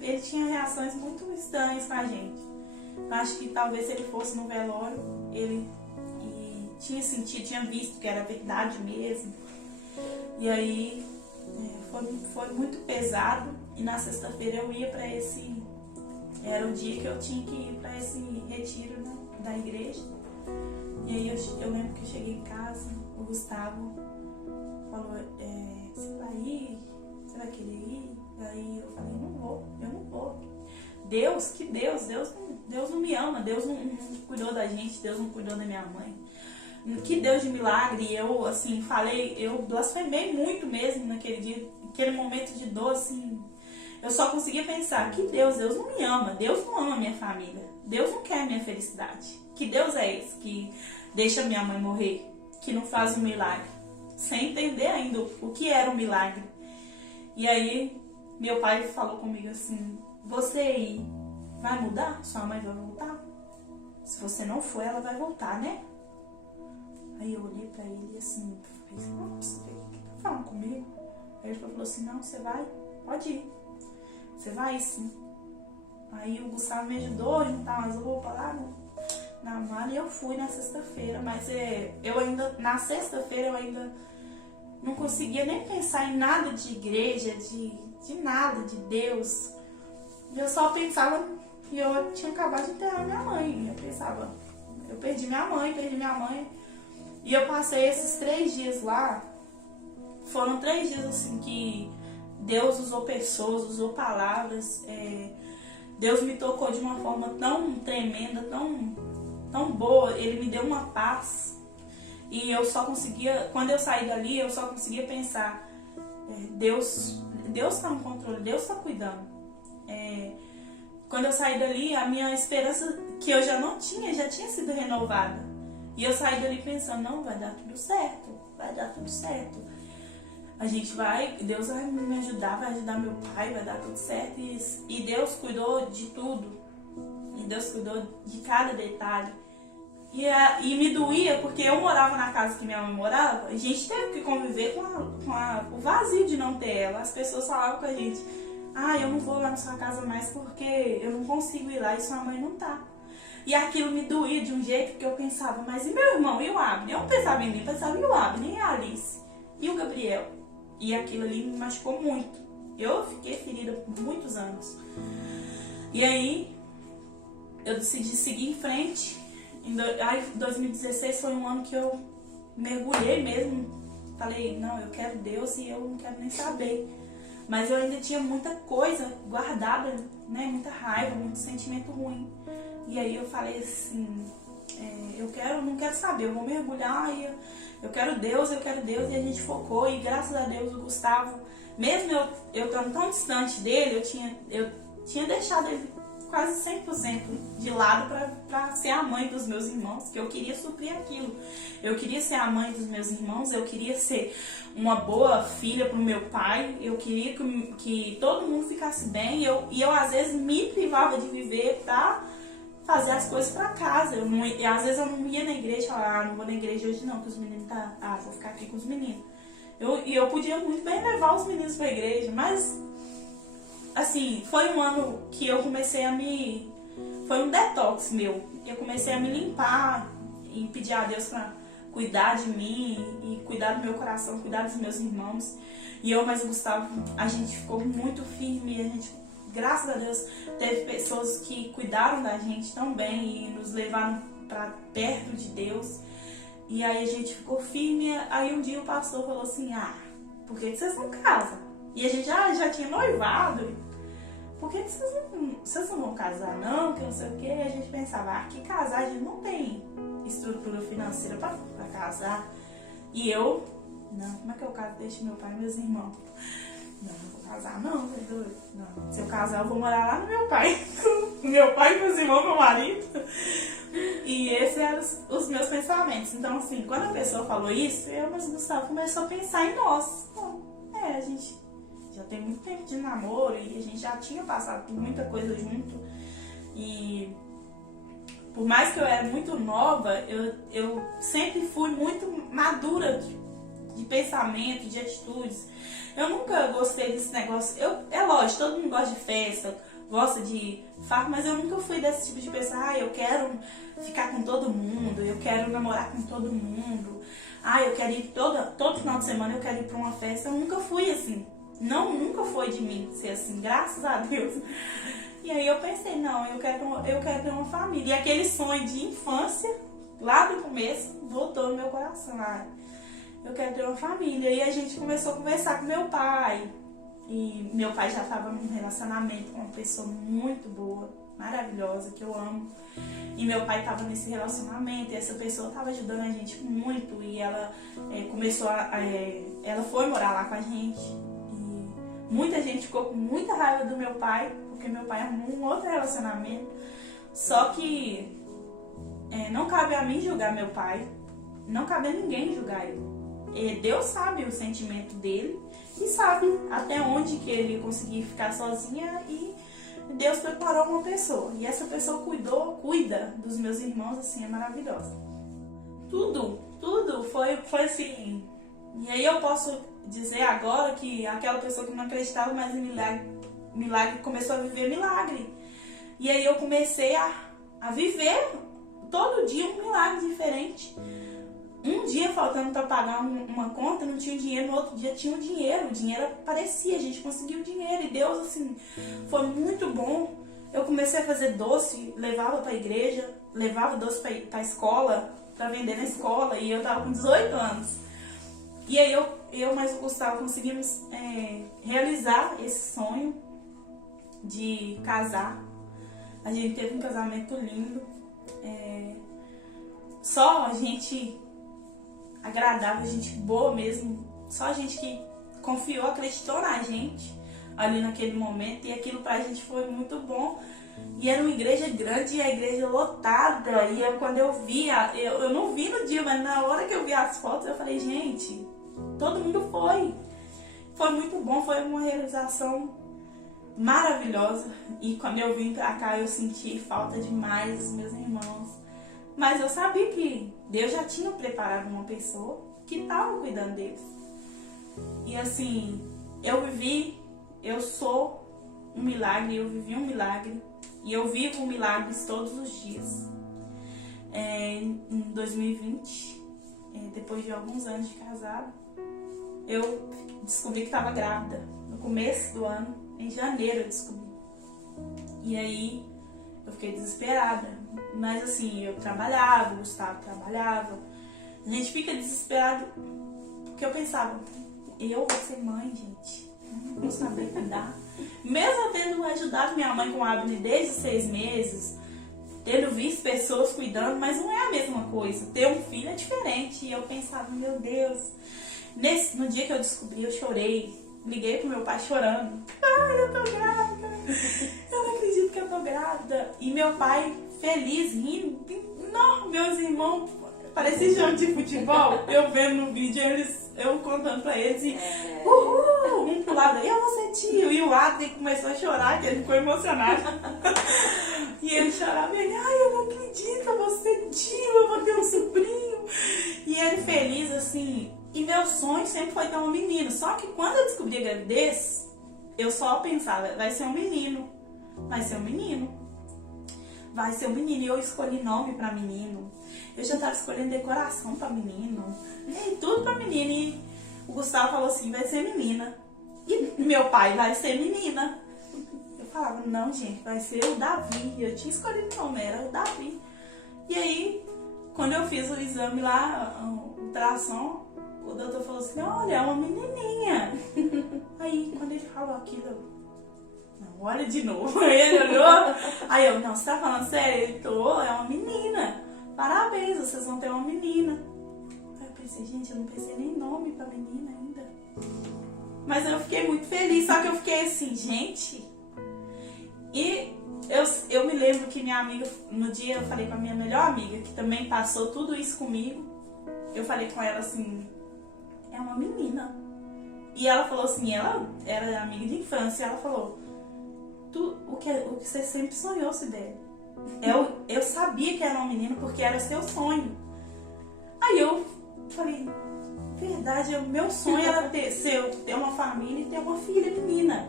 Ele tinha reações muito estranhas com a gente. Eu acho que talvez se ele fosse no velório, ele tinha sentido, tinha visto que era verdade mesmo. E aí foi muito pesado. E na sexta-feira eu ia para esse... Era o dia que eu tinha que ir para esse retiro, né, da igreja. E aí eu lembro que eu cheguei em casa, o Gustavo falou, você vai ir? Você vai querer ir? E aí eu falei, eu não vou. Deus não me ama, Deus não cuidou da gente, Deus não cuidou da minha mãe. Que Deus de milagre. E eu, assim, eu blasfemei muito mesmo naquele dia, aquele momento de dor, assim. Eu só conseguia pensar, que Deus não me ama, Deus não ama minha família, Deus não quer minha felicidade. Que Deus é esse que deixa minha mãe morrer, que não faz um milagre, sem entender ainda o que era um milagre. E aí, meu pai falou comigo assim, você aí vai mudar? Sua mãe vai voltar? Se você não for, ela vai voltar, né? Aí eu olhei pra ele assim, pensei, nossa, o que tá falando comigo? Aí ele falou assim, não, você vai, pode ir. Você vai sim. Aí o Gustavo me ajudou a juntar umas roupas lá na mala e eu fui na sexta-feira. Mas eu ainda, na sexta-feira eu ainda não conseguia nem pensar em nada de igreja, de nada, de Deus. E eu só pensava, e eu tinha acabado de enterrar minha mãe. Eu pensava, eu perdi minha mãe. E eu passei esses 3 dias lá. Foram 3 dias assim que Deus usou pessoas, usou palavras. Deus me tocou de uma forma tão tremenda, tão boa. Ele me deu uma paz. E eu só conseguia, quando eu saí dali, eu só conseguia pensar, Deus está no controle, Deus está cuidando. Quando eu saí dali, a minha esperança, que eu já não tinha, já tinha sido renovada. E eu saí dali pensando, não, vai dar tudo certo, Deus vai me ajudar, vai ajudar meu pai, vai dar tudo certo. E Deus cuidou de tudo. E Deus cuidou de cada detalhe. E me doía, porque eu morava na casa que minha mãe morava, a gente teve que conviver com o vazio de não ter ela. As pessoas falavam com a gente, eu não vou lá na sua casa mais porque eu não consigo ir lá e sua mãe não tá. E aquilo me doía de um jeito que eu pensava, mas e meu irmão, e o Abner? Eu não pensava em mim, pensava em o Abner, e a Alice, e o Gabriel. E aquilo ali me machucou muito. Eu fiquei ferida por muitos anos. E aí, eu decidi seguir em frente. Em 2016 foi um ano que eu mergulhei mesmo. Falei, não, eu quero Deus e eu não quero nem saber. Mas eu ainda tinha muita coisa guardada, né? Muita raiva, muito sentimento ruim. E aí eu falei assim, não quero saber, eu vou mergulhar e eu quero Deus. E a gente focou e graças a Deus o Gustavo, mesmo eu estando tão distante dele, eu tinha deixado ele quase 100% de lado para ser a mãe dos meus irmãos, que eu queria suprir aquilo. Eu queria ser a mãe dos meus irmãos, eu queria ser uma boa filha para o meu pai, eu queria que todo mundo ficasse bem, e eu às vezes me privava de viver para fazer as coisas para casa. Às vezes eu não ia na igreja, falava, não vou na igreja hoje não, que os meninos vou ficar aqui com os meninos. Eu podia muito bem levar os meninos para a igreja, mas assim, foi um ano que eu comecei foi um detox meu. Eu comecei a me limpar e pedir a Deus para cuidar de mim e cuidar do meu coração, cuidar dos meus irmãos. E eu mais o Gustavo, a gente ficou muito firme, a gente, graças a Deus, teve pessoas que cuidaram da gente também e nos levaram para perto de Deus. E aí a gente ficou firme. Aí um dia o pastor falou assim, por que vocês não casam? E a gente já tinha noivado. Por que vocês não vão casar não? Que não sei o que. E a gente pensava, que casar, a gente não tem estrutura financeira para casar. E eu, não, como é que eu caso? Deixo meu pai e meus irmãos. Não vou casar não, tá doido? Não. Se eu casar, eu vou morar lá no meu pai. Com meu pai, meus irmãos, meu marido. E esses eram os meus pensamentos. Então, assim, quando a pessoa falou isso, mas o Gustavo começou a pensar em nós. A gente já tem muito tempo de namoro e a gente já tinha passado por muita coisa junto. E por mais que eu era muito nova, eu sempre fui muito madura de pensamento, de atitudes. Eu nunca gostei desse negócio. É lógico, todo mundo gosta de festa, gosta de farra, mas eu nunca fui desse tipo de pessoa, eu quero ficar com todo mundo, eu quero namorar com todo mundo, eu quero ir todo final de semana, eu quero ir pra uma festa. Eu nunca fui assim. Não, nunca foi de mim ser assim, graças a Deus. E aí eu pensei, não, eu quero ter uma família. E aquele sonho de infância, lá do começo, voltou no meu coração. Eu quero ter uma família. E a gente começou a conversar com meu pai. E meu pai já estava num relacionamento com uma pessoa muito boa, maravilhosa, que eu amo. E meu pai estava nesse relacionamento e essa pessoa estava ajudando a gente muito. E ela ela foi morar lá com a gente. Muita gente ficou com muita raiva do meu pai, porque meu pai arrumou um outro relacionamento. Só que não cabe a mim julgar meu pai, não cabe a ninguém julgar ele. Deus sabe o sentimento dele e sabe até onde que ele conseguir ficar sozinha, e Deus preparou uma pessoa. E essa pessoa cuida dos meus irmãos, assim, é maravilhosa. Tudo foi assim. E aí eu posso dizer agora que aquela pessoa que não acreditava mais em milagre começou a viver milagre. E aí eu comecei a viver todo dia um milagre diferente. um dia faltando para pagar uma conta, não tinha dinheiro, no outro dia tinha o dinheiro aparecia, a gente conseguiu o dinheiro, e Deus, assim, foi muito bom. Eu comecei a fazer doce, levava para a igreja, levava doce para a escola, para vender na escola, e eu tava com 18 anos. E aí eu mais o Gustavo conseguimos realizar esse sonho de casar. A gente teve um casamento lindo, só a gente agradável, gente boa mesmo, só a gente que confiou, acreditou na gente ali naquele momento, e aquilo pra gente foi muito bom. E era uma igreja grande e a igreja lotada, e quando eu vi, eu não vi no dia, mas na hora que eu vi as fotos eu falei, gente, todo mundo foi muito bom, foi uma realização maravilhosa. E quando eu vim pra cá eu senti falta demais dos meus irmãos, mas eu sabia que Deus já tinha preparado uma pessoa que estava cuidando deles. E assim, eu sou um milagre, eu vivi um milagre, e eu vivo milagres todos os dias. Em 2020, depois de alguns anos de casado, eu descobri que estava grávida. No começo do ano, em janeiro eu descobri. E aí eu fiquei desesperada. Mas assim, eu trabalhava, o Gustavo trabalhava. A gente fica desesperado porque eu pensava, eu vou ser mãe, gente. Eu não vou saber cuidar. Mesmo eu tendo ajudado minha mãe com o Abner desde 6 meses, tendo visto pessoas cuidando, mas não é a mesma coisa. Ter um filho é diferente. E eu pensava, meu Deus. No dia que eu descobri, eu chorei. Liguei pro meu pai chorando. Ai, eu tô grávida. Eu não acredito que eu tô grávida. E meu pai feliz, rindo. Não, meus irmãos, parecia jogo de futebol. Eu vendo no vídeo, eu contando pra eles e uhul, um pro lado, eu vou ser tio. E o Adri começou a chorar, que ele ficou emocionado. E ele chorava, ele, ai, eu não acredito, eu vou ser tio, eu vou ter um sobrinho. E ele feliz, assim. E meu sonho sempre foi ter um menino. Só que quando eu descobri a gravidez, eu só pensava, vai ser um menino. Vai ser um menino. Vai ser um menino. E eu escolhi nome pra menino. Eu já tava escolhendo decoração pra menino. E tudo pra menino. E o Gustavo falou assim, vai ser menina. E meu pai, vai ser menina. Eu falava, não, gente, vai ser o Davi. Eu tinha escolhido o nome, era o Davi. E aí, quando eu fiz o exame lá, o ultrassom, o doutor falou assim, olha, é uma menininha. Aí, quando ele falou aquilo, eu, não, olha de novo. Ele olhou. Aí eu, não, você tá falando sério? Ele, tô, é uma menina. Parabéns, vocês vão ter uma menina. Aí eu pensei, gente, eu não pensei nem nome pra menina ainda. Mas eu fiquei muito feliz, só que eu fiquei assim, gente. E eu me lembro que minha amiga, no dia eu falei com a minha melhor amiga, que também passou tudo isso comigo. Eu falei com ela assim, é uma menina. E ela falou assim, ela era amiga de infância, ela falou, o que você sempre sonhou, Sibeli. Eu sabia que era uma menina porque era seu sonho. Aí eu falei, verdade, meu sonho era ter uma família e ter uma filha menina.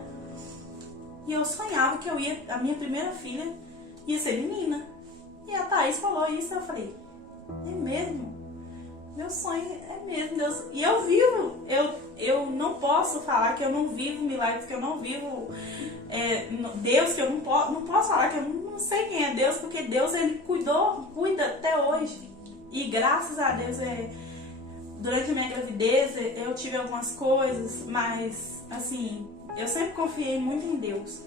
E eu sonhava que a minha primeira filha ia ser menina. E a Thaís falou isso, eu falei, é mesmo? Meu sonho é mesmo, Deus. E eu vivo, eu não posso falar que eu não vivo milagres, que eu não vivo Deus, que eu não posso falar que eu não sei quem é Deus, porque Deus, ele cuida até hoje. E graças a Deus, durante a minha gravidez, eu tive algumas coisas, mas assim, eu sempre confiei muito em Deus.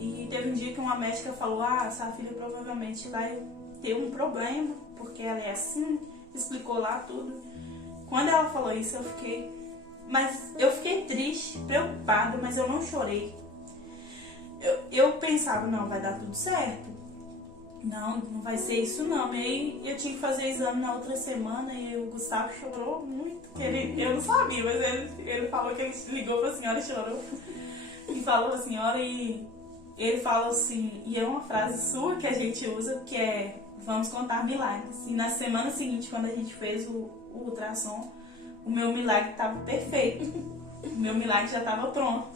E teve um dia que uma médica falou, sua filha provavelmente vai ter um problema, porque ela é assim, explicou lá tudo. Quando ela falou isso, eu fiquei triste, preocupada, mas eu não chorei. Eu pensava, não, vai dar tudo certo. Não vai ser isso não. E aí eu tinha que fazer exame na outra semana e o Gustavo chorou muito. Eu não sabia, mas ele falou que ele ligou pra senhora e chorou. E falou pra senhora e ele falou assim, e é uma frase sua que a gente usa, que é, vamos contar milagres. E na semana seguinte, quando a gente fez o ultrassom, o meu milagre estava perfeito. O meu milagre já estava pronto.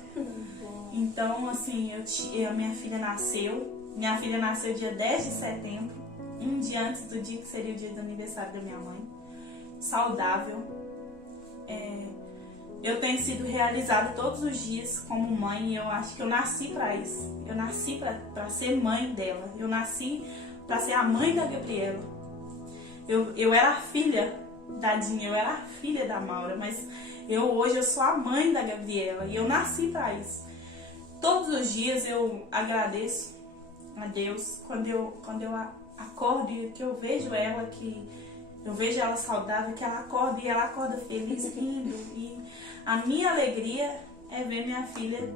Então, assim, a minha filha nasceu. Minha filha nasceu dia 10 de setembro, um dia antes do dia que seria o dia do aniversário da minha mãe. saudável. Eu tenho sido realizada todos os dias como mãe, e eu acho que eu nasci para isso. Eu nasci para ser mãe dela. Eu nasci para ser a mãe da Gabriela. Eu era a filha da Dinha, eu era a filha da Maura, mas hoje eu sou a mãe da Gabriela e eu nasci para isso. Todos os dias eu agradeço a Deus quando eu acordo e que eu vejo ela, que eu vejo ela saudável, que ela acorda e ela acorda feliz, rindo. E a minha alegria é ver minha filha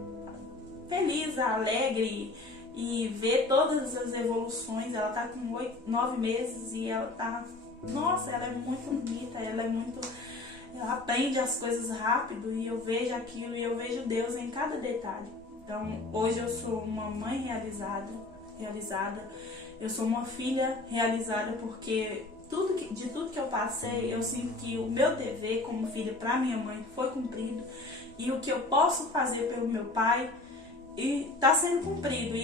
feliz, alegre e ver todas as evoluções. Ela tá com 9 meses e ela tá... Nossa, ela é muito bonita, ela aprende as coisas rápido e eu vejo aquilo e eu vejo Deus em cada detalhe. Então, hoje eu sou uma mãe realizada, eu sou uma filha realizada porque de tudo que eu passei, eu sinto que o meu dever como filha para minha mãe foi cumprido e o que eu posso fazer pelo meu pai está sendo cumprido.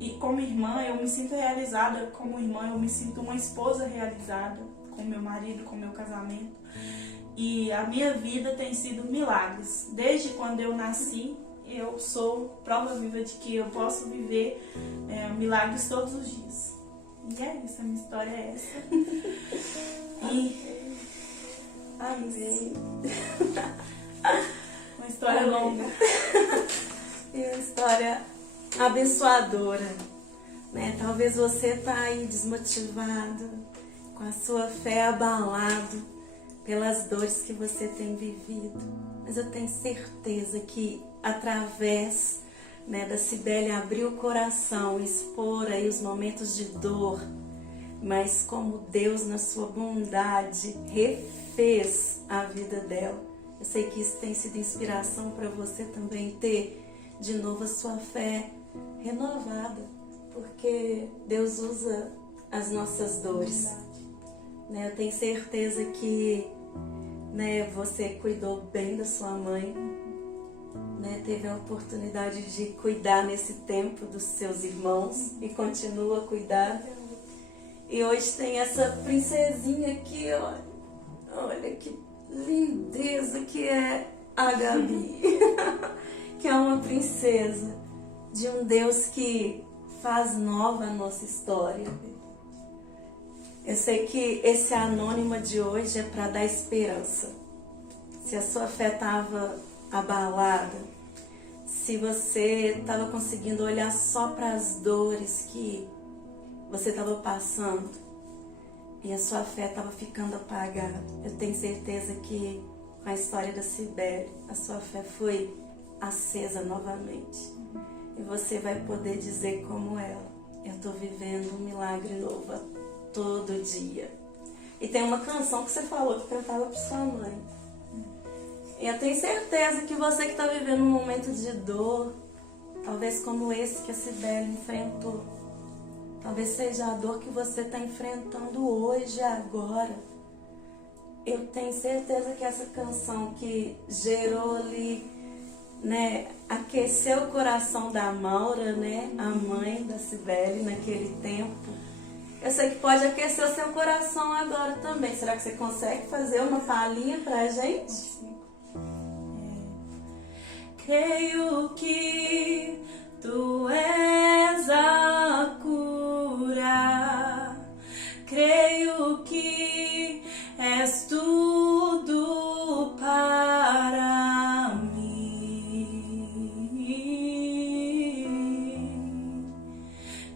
E como irmã, eu me sinto realizada como irmã, eu me sinto uma esposa realizada com meu marido, com meu casamento. E a minha vida tem sido milagres. Desde quando eu nasci, eu sou prova viva de que eu posso viver milagres todos os dias. E é isso, a minha história é essa. Amém. Uma história longa. E uma história abençoadora, né? Talvez você tá aí desmotivado, com a sua fé abalado pelas dores que você tem vivido. Mas eu tenho certeza que através, né, da Cibele abrir o coração, expor aí os momentos de dor, mas como Deus na sua bondade refez a vida dela. Eu sei que isso tem sido inspiração para você também ter de novo a sua fé renovada, porque Deus usa as nossas dores. Né? Eu tenho certeza que, né, você cuidou bem da sua mãe, né, teve a oportunidade de cuidar nesse tempo dos seus irmãos e continua a cuidar. E hoje tem essa princesinha aqui, olha que lindeza que é a Gabi, que é uma princesa de um Deus que faz nova a nossa história. Eu sei que esse anônima de hoje é para dar esperança. Se a sua fé estava abalada, se você estava conseguindo olhar só para as dores que você estava passando e a sua fé estava ficando apagada, eu tenho certeza que com a história da Cibele, a sua fé foi acesa novamente. E você vai poder dizer como ela: eu estou vivendo um milagre novo todo dia. E tem uma canção que você falou que cantava para sua mãe. E eu tenho certeza que você que está vivendo um momento de dor, talvez como esse que a Cibele enfrentou, talvez seja a dor que você está enfrentando hoje, agora. Eu tenho certeza que essa canção que gerou ali, né, aqueceu o coração da Maura, né, a mãe da Cibele naquele tempo. Eu sei que pode aquecer o seu coração agora também. Será que você consegue fazer uma palhinha pra gente? Sim. Creio que tu és a cura, creio que és tudo para mim.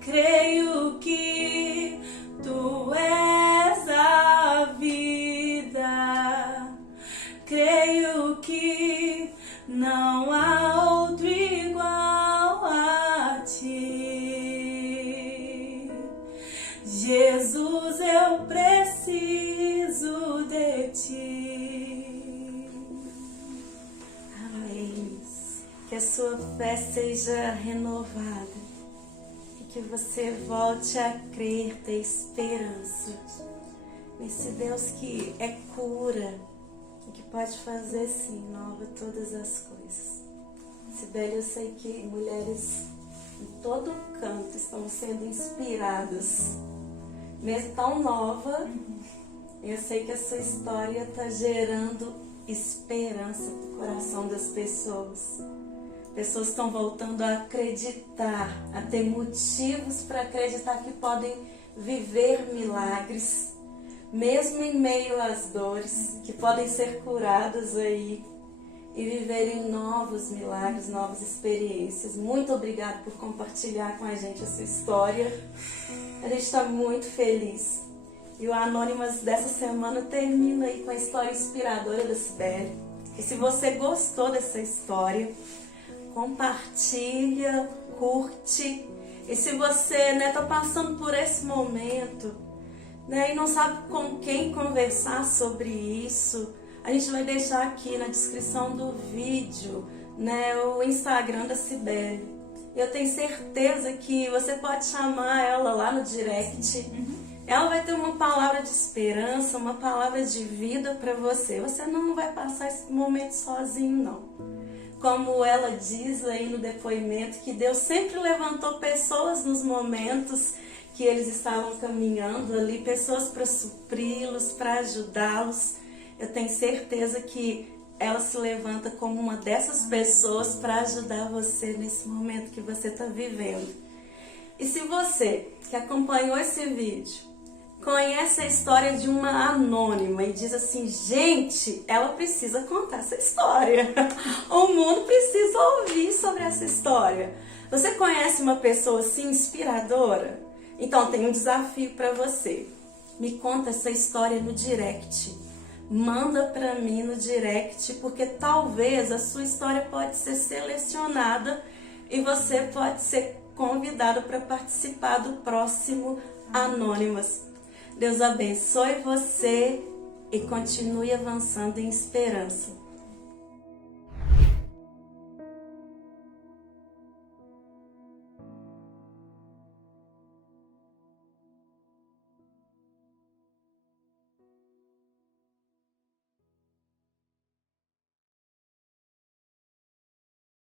Creio que tu és a vida, creio que não há outro igual a ti. Jesus, eu preciso de ti. Amém. Que a sua fé seja renovada e que você volte a crer, ter esperança nesse Deus que é cura e que pode fazer sim nova todas as coisas. Cibele, eu sei que mulheres em todo canto estão sendo inspiradas, mesmo tão nova, Eu sei que a sua história está gerando esperança no coração das pessoas. Pessoas estão voltando a acreditar, a ter motivos para acreditar que podem viver milagres, mesmo em meio às dores, que podem ser curadas aí e viverem novos milagres, novas experiências. Muito obrigada por compartilhar com a gente essa história. A gente está muito feliz. E o Anônimas dessa semana termina aí com a história inspiradora da Cibele. E se você gostou dessa história, compartilha, curte. E se você tá passando por esse momento, e não sabe com quem conversar sobre isso, a gente vai deixar aqui na descrição do vídeo, o Instagram da Cibele. Eu tenho certeza que você pode chamar ela lá no direct. Ela vai ter uma palavra de esperança, uma palavra de vida para você. Você não vai passar esse momento sozinho, não. Como ela diz aí no depoimento, que Deus sempre levantou pessoas nos momentos que eles estavam caminhando ali, pessoas para supri-los, para ajudá-los. Eu tenho certeza que ela se levanta como uma dessas pessoas para ajudar você nesse momento que você está vivendo. E se você que acompanhou esse vídeo conhece a história de uma anônima e diz assim, gente, ela precisa contar essa história. O mundo precisa ouvir sobre essa história. Você conhece uma pessoa assim inspiradora? Então tem um desafio para você. Me conta essa história no direct. Manda para mim no direct, porque talvez a sua história pode ser selecionada e você pode ser convidado para participar do próximo Anônimas. Deus abençoe você e continue avançando em esperança.